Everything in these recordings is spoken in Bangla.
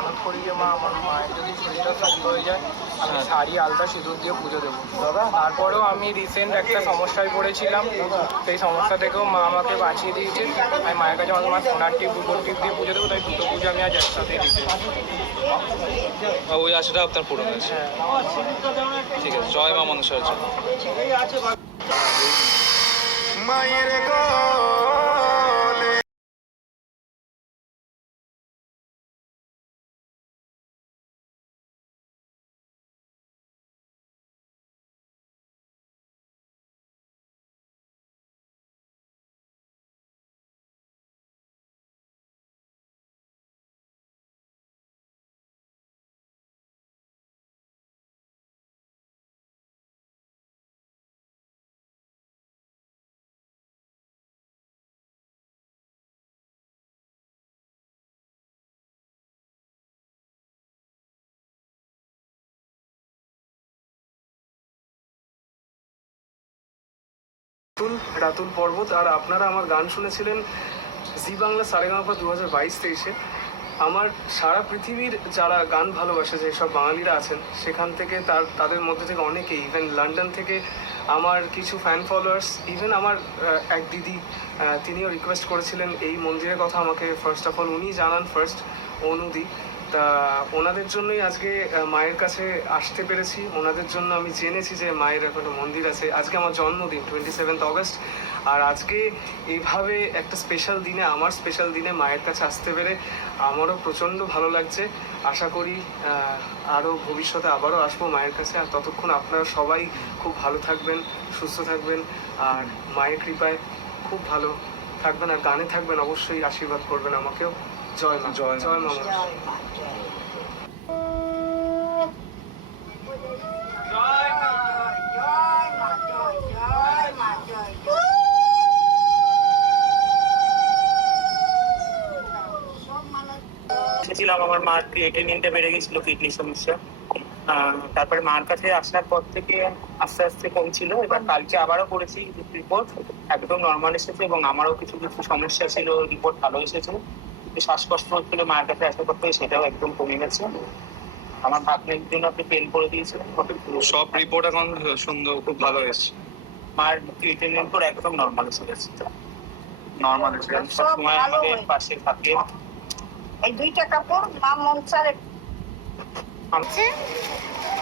মানত করি যে মা আমার মায়ের যদি শরীরটা সুস্থ হয়ে যায় আমি শাড়ি আলতা সিঁদুর দিয়ে পুজো দেবো। দাদা? তারপরেও আমি রিসেন্ট একটা সমস্যায় পড়েছিলাম। সেই সমস্যা থেকেও মা আমাকে বাঁচিয়ে দিয়েছে। আমি মায়ের কাছে আমার মা সোনার টিপ রুপোর টিপ দিয়ে পুজো দেবো তাই দুটো পুজো আমি আজ একসাথে দিতে ওই আশাটা আপনার পূরণ হয়েছে। ঠিক আছে জয় মা মনসার জন্য। মায়ের কোলে রাতুল রাতুল পর্বত, আর আপনারা আমার গান শুনেছিলেন জি বাংলা সারেগামাপা দু হাজার বাইশ তেইশে। আমার সারা পৃথিবীর যারা গান ভালোবাসে যেসব বাঙালিরা আছেন, সেখান থেকে তার, তাদের মধ্যে থেকে অনেকেই ইভেন লন্ডন থেকে আমার কিছু ফ্যান ফলোয়ার্স ইভেন আমার এক দিদি তিনিও রিকোয়েস্ট করেছিলেন এই মন্দিরের কথা আমাকে। ফার্স্ট অফ অল উনি জানান ফার্স্ট অনুদি। তা ওনাদের জন্যই আজকে মায়ের কাছে আসতে পেরেছি। ওনাদের জন্য আমি জেনেছি যে মায়ের একটা মন্দির আছে। আজকে আমার জন্মদিন টোয়েন্টি সেভেন্থ অগস্ট আর আজকে এইভাবে একটা স্পেশাল দিনে, আমার স্পেশাল দিনে মায়ের কাছে আসতে পেরে আমারও প্রচণ্ড ভালো লাগছে। আশা করি আরও ভবিষ্যতে আবারও আসব মায়ের কাছে। আর ততক্ষণ আপনারা সবাই খুব ভালো থাকবেন, সুস্থ থাকবেন। আর মায়ের কৃপায় খুব ভালো থাকবেন। আর গানে থাকবেন, অবশ্যই আশীর্বাদ করবেন আমাকেও। জয় মা জয়। জয় মা মনসা। আমার মার ক্রিয়েটিনিনটা বেড়ে গেছিল কিডনি সমস্যা তারপরে মার কাছে আসার পর থেকে আস্তে আস্তে কমছিল এবার কালকে আবারও করেছি রিপোর্ট একদম নর্মাল এসেছে এবং আমারও কিছু কিছু সমস্যা ছিল রিপোর্ট ভালো এসেছে শ্বাসকষ্ট হচ্ছিল মায়ের কাছে পর থেকে সেটাও একদম কমে গেছে। আমার ভাগ্নের জন্য আপনি পেন করে দিয়েছিলেন সব রিপোর্ট এখন সুন্দর খুব ভালো এসেছে মার ক্রিয়েটিনিন পর একদম নর্মাল এসে গেছে নর্মাল সবসময় ভালো আমাদের পাশে থাকে। এই দুইটা কাপড় মা মনসার হচ্ছে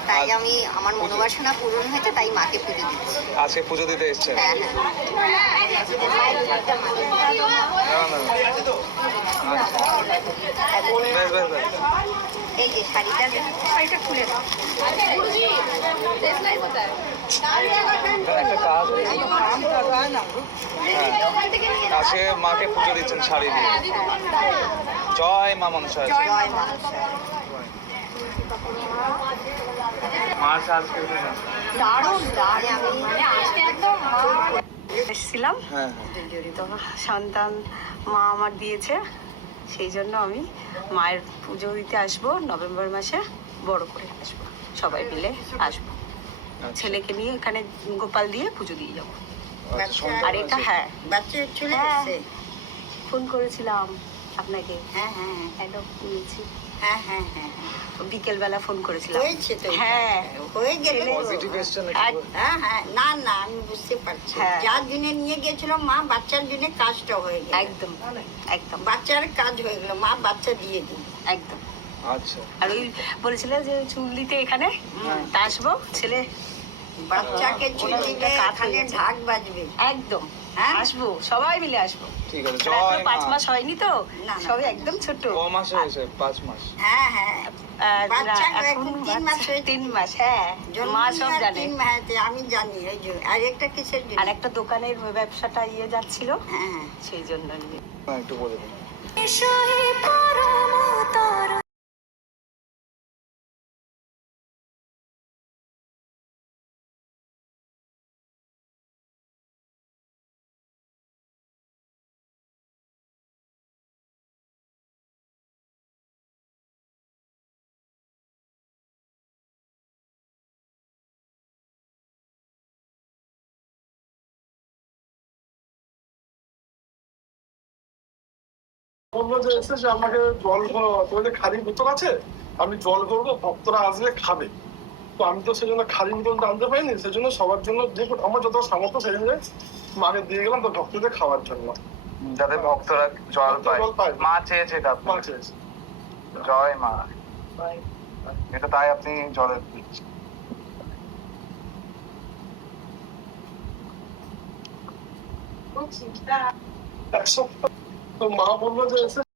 তাই আমি আমার মনোবাসনা পূরণ হয়েছে তাই মাকে পুজো দিচ্ছি। আজকে পুজো দিতে এসছেন? হ্যাঁ হ্যাঁ। এই যে শাড়িটা শাড়িটা খুলে দাও। হ্যাঁ। আজকে মাকে পুজো দিচ্ছেন শাড়ি দিয়ে। জয় মা মনসা জয় মা মার আজকে দারুণ দারুণ। মানে আজকে একদম এসেছিলাম। হ্যাঁ তো সন্তান মা আমার দিয়েছে। সেই জন্য আমি মায়ের পুজো দিতে আসব নভেম্বর মাসে বড় করে আসব। সবাই মিলে আসব। হ্যাঁ ছেলেকে নিয়ে এখানে গোপাল দিয়ে পুজো দিয়ে যাব। আচ্ছা, আর এটা হ্যাঁ। হ্যাঁ। ফোন করেছিলাম আপনাকে। হ্যাঁ হ্যাঁ একদম নিয়েছি হ্যাঁ হ্যাঁ হ্যাঁ হ্যাঁ। বিকেলবেলা ফোন করেছিলাম। হয়েছে তো হ্যাঁ। হয়ে গেলে এক- হ্যাঁ হ্যাঁ। না না আমি বুঝতে পারছি। হ্যাঁ। যার জন্য নিয়ে গেছিল মা বাচ্চার জন্য কাজটা হয়ে গেল। একদম একদম। বাচ্চার কাজ হয়ে গেল মা বাচ্চা দিয়ে দিল। একদম। আচ্ছা। আর ওই বলেছিল যে চুল দিতে এখানে তা আসব ছেলে। বাচ্চাকে হয়ে এখানে ঢাক বাজবে। একদম। হ্যাঁ? আসব সবাই মিলে আসব। ঠিক আছে জয় পাঁচ মাস হয়নি তো। সবাই একদম ছোট। ক মাসে হয়েছে পাঁচ মাস। হ্যাঁ হ্যাঁ। হ্যাঁ আমি জানি এই যে আর একটা কিসের জন্য? আর একটা দোকানের ব্যবসাটা ইয়ে যাচ্ছিল হ্যাঁ হ্যাঁ। সেই জন্য নিয়ে। হ্যাঁ, একটু বলে দিন। বলল যে এসে যে আমাকে জল তোমাদের খালি বোতল আছে আমি জল করব ভক্তরা আসলে খাবে। তো আমি তো সেই খালি বোতল আনতে পারিনি সেজন্য সবার জন্য যে আমার যত সামর্থ্য সেই জন্য মাকে দিয়ে গেলাম তো ভক্তদের খাওয়ার জন্য। যাতে ভক্তরা জল পায়। মা চেয়েছে এটা জয় মা। এটা তাই আপনি জলের দিচ্ছেন। সপ্তাহ তো মা বলল যে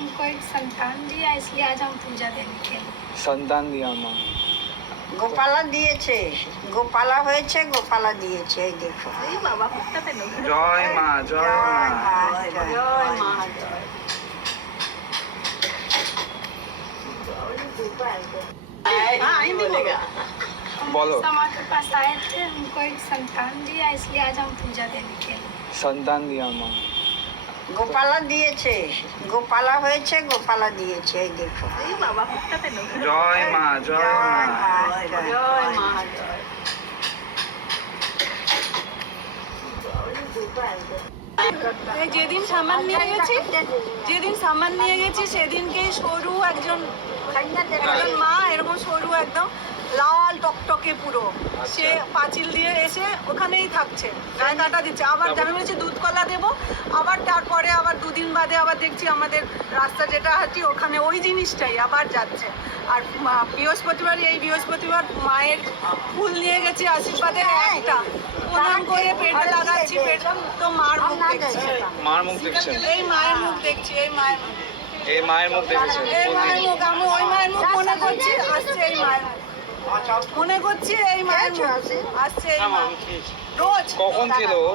हमको एक संतान दिया इसलिए आज हम पूजा देने के लिए সন্তান দিয়া মা গোপালা দিয়েছে গোপালা হয়েছে গোপালা দিয়েছে এই দেখো জয় মা জয় মা জয় মা বলো समा के पास आए थे हमको एक संतान दिया इसलिए आज हम पूजा देने के लिए সন্তান দিয়া মা গোপালা দিয়েছে। গোপালা হয়েছে গোপালা দিয়েছে এই দেখো। জয় মা জয় মা। জয় মা। যেদিন সামান নিয়ে গেছি যেদিন সামান নিয়ে গেছি সেদিনকে সরু একজন একজন মা এরকম সরু একদম। লাল টকটকে পুরো। সে পাঁচিল দিয়ে এসে ওখানেই থাকছে। গায়ে কাটা দিচ্ছে। আবার জানা হয়েছে দুধ কলা দেবো। আবার তারপরে আবার দুদিন বাদে আবার দেখছি আমাদের রাস্তা যেটা আছে ওখানে ওই জিনিসটাই আবার যাচ্ছে। আর বৃহস্পতিবার এই বৃহস্পতিবার মায়ের ফুল নিয়ে গেছি আশীর্বাদের একটা। প্রণাম করে পেটে লাগাচ্ছি পেট তো মার মুখ দেখছি। মার মুখ দেখছেন? এই মায়ের মুখ দেখছি এই মায়ের মুখ এই মায়ের মুখ দেখেছেন? এই মায়ের মুখ আমি ওই মায়ের মুখ মনে করছি আসছে এই মায়ের মুখ। মনে করছি এই মায়ের আসছে এই মা। রোজ। কখন ছিল ও?